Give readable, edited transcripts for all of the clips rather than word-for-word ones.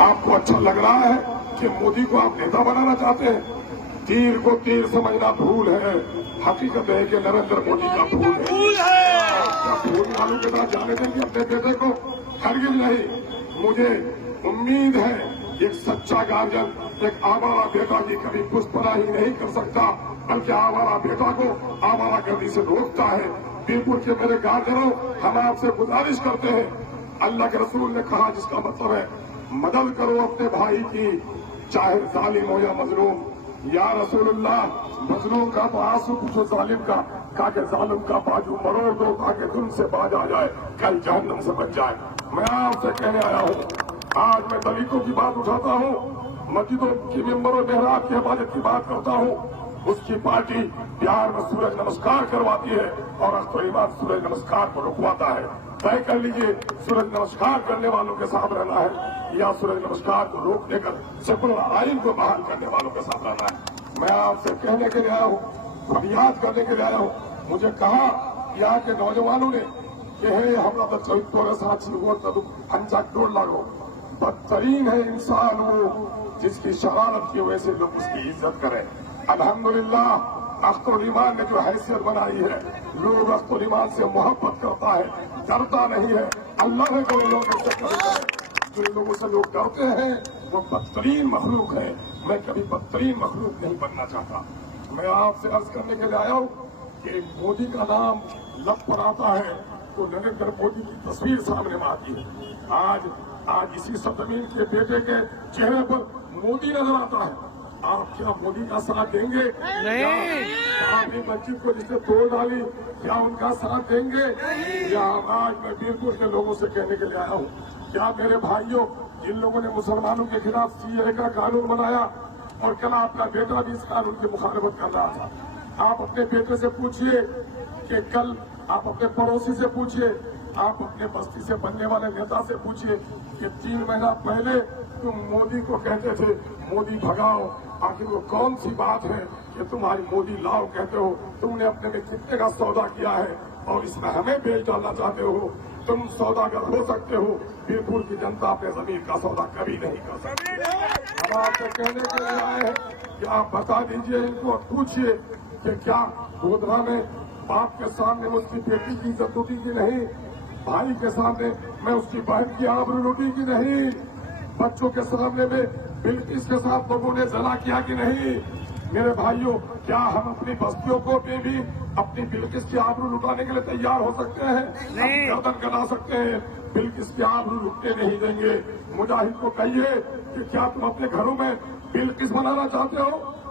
आपको अच्छा लग रहा है कि मोदी को आप नेता बनाना चाहते हैं? तीर को तीर समझना भूल है, हकीकत है कि नरेंद्र मोदी का भूल है। क्या भूल वालों के साथ जाने देंगे अपने बेटे को? हरगिज नहीं। मुझे उम्मीद है एक सच्चा गार्जियन एक आवारा बेटा की कभी पुष्पराही नहीं कर सकता, बल्कि आवारा बेटा को आवारा गर्दी से रोकता है। बीरपुर के मेरे गार्जियनों, हम आपसे गुजारिश करते हैं, अल्लाह के रसूल ने कहा जिसका मतलब है मदद करो अपने भाई की, चाहे जालिम हो या मजलूम। या रसूलुल्लाह, मजलूम का तो आंसू पूछो जालिम का, कहा कि जालिम का बाजू मरोड़ दो ताकि तुम से बाज आ जाए, कल जहन्नम से बच जाए। मैं आपसे कहने आया हूँ, आज मैं दलितों की बात उठाता हूँ, मस्जिदों की मेंबर और मेहराब की हिफाजत की बात करता हूँ। उसकी पार्टी बिहार में सूरज नमस्कार करवाती है और अख्तर सूरज नमस्कार को रुकवाता है। तय कर लीजिए, सूरज नमस्कार करने वालों के साथ रहना है या सूरज नमस्कार को रोक देकर सेकुलर आइन को बहाल करने वालों के साथ रहना है। मैं आपसे कहने के लिए आया हूँ, फरियाद करने के लिए आया हूँ। मुझे कहा यहाँ के नौजवानों ने कि हे हमरा तो चरित्र साक्षी हो तब अंजा तोड़ लागो। बदतरीन है इंसान वो जिसकी शरारत की वजह से लोग उसकी इज्जत करें। अल्हम्दुलिल्लाह, अख्तर ईमान ने जो हैसियत बनाई है, लोग अख्तर ईमान से मोहब्बत करता है, डरता नहीं है। अल्लाह ने जो लोग जो लोगों से लोग डरते हैं वो बदतरीन मखलूक है। मैं कभी बदतरीन मखलूक नहीं बनना चाहता। मैं आपसे अर्ज करने के लिए आया हूँ कि मोदी का नाम लब पर आता है तो नरेंद्र मोदी की तस्वीर सामने में आती है। आज इसी सरजमीन के बेटे के चेहरे पर मोदी नजर आता है। आप क्या मोदी का साथ देंगे? नहीं। आपकी मस्जिद को जिसने तोड़ डाली, क्या उनका साथ देंगे? या आज मैं बीरपुर के लोगों से कहने के लिए आया हूँ, क्या मेरे भाइयों, जिन लोगों ने मुसलमानों के खिलाफ सीए का कानून बनाया और कल आपका बेटा भी इस कानून की मुखालफत कर रहा था, आप अपने बेटे से पूछिए कि कल आप अपने पड़ोसी से पूछिए, आप अपने बस्ती से बनने वाले नेता से पूछिए कि 3 महीना पहले तुम मोदी को कहते थे मोदी भगाओ। आखिर वो कौन सी बात है कि तुम्हारी मोदी लाओ कहते हो? तुमने अपने में कितने का सौदा किया है और इसमें हमें बेच डालना चाहते हो? तुम सौदागर हो सकते हो, बीरपुर की जनता अपने जमीन का सौदा कभी नहीं कर सकती। हम आपसे कहने के लिए आए हैं कि आप बता दीजिए, इनको पूछिए कि क्या गोधरा में बाप के सामने उसकी बेटी की इज्जत लूटी की नहीं? भाई के सामने मैं उसकी बहन की आबरू लूटी की नहीं? बच्चों के सामने में बिल्किस के साथ लोगों ने जना किया कि नहीं? मेरे भाइयों, क्या हम अपनी बस्तियों को भी अपनी बिल्किस की आबरू लुटाने के लिए तैयार हो सकते हैं? हम गर्दन कटा सकते हैं, बिल्किस की आबरू लुटने नहीं देंगे। मुजाहिद को कहिए कि क्या तुम अपने घरों में बिल्किस बनाना चाहते हो?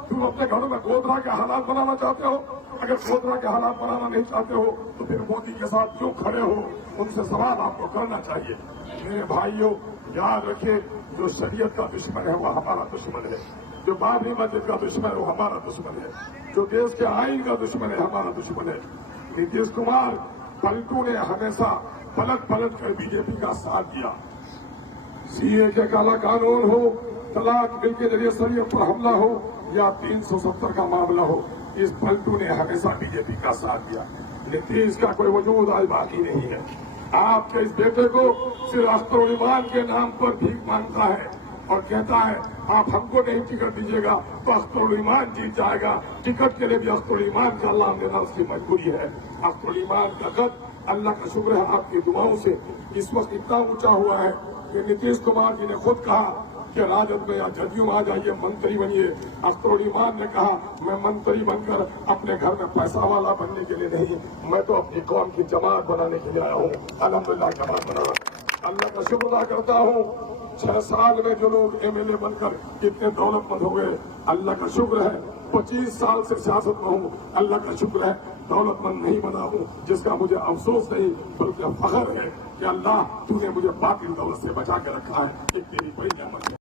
तुम अपने घरों में गोधरा के हालात बनाना चाहते हो? अगर गोधरा के हालात बनाना नहीं चाहते हो तो फिर मोदी के साथ क्यों खड़े हो? उनसे सवाल आपको करना चाहिए। मेरे भाइयों, याद रखिए, जो शरीयत का दुश्मन है वो हमारा दुश्मन है, जो बाबरी मस्जिद का दुश्मन है वो हमारा दुश्मन है, जो देश के आइन का दुश्मन है हमारा दुश्मन है। नीतीश कुमार पलटू ने हमेशा पलट कर बीजेपी का साथ दिया। सीए के काला कानून हो, तलाक बिल के जरिए शरीयत पर हमला हो या 370 का मामला हो, इस पलटू ने हमेशा बीजेपी का साथ दिया। नीतीश का कोई वजूद आज बाकी नहीं है। आपके इस बेटे को सिर्फ अख्तर ईमान के नाम पर भीख मांगता है और कहता है आप हमको नहीं टिकट दीजिएगा तो अख्तर ईमान जीत जाएगा। टिकट के लिए भी अख्तर ईमान का नाम देना उसकी मजबूरी है। अख्तर ईमान का कद, अल्लाह का शुक्र है आपकी दुआओं से इस वक्त इतना ऊंचा हुआ है कि नीतीश कुमार जी ने खुद कहा कि राजद में या जदयू में आ जाइए, मंत्री बनिए। अख्तर ईमान ने कहा मैं मंत्री बनकर अपने घर में पैसा वाला बनने के लिए नहीं, मैं तो अपनी कौम की जमात बनाने के लिए आया हूँ। अल्हम्दुलिल्लाह जमात बना, अल्लाह का शुक्र अदा करता हूँ। 6 साल में जो लोग एमएलए बनकर इतने दौलतमंद हो गए, अल्लाह का शुक्र है। 25 साल से सियासत में हूँ, अल्लाह का शुक्र है दौलतमंद नहीं बना हूँ, जिसका मुझे अफसोस नहीं बल्कि फख्र है कि अल्लाह तूने मुझे बातिल दौलत से बचा के रखा है। एक तेरी बड़ी नेमत है।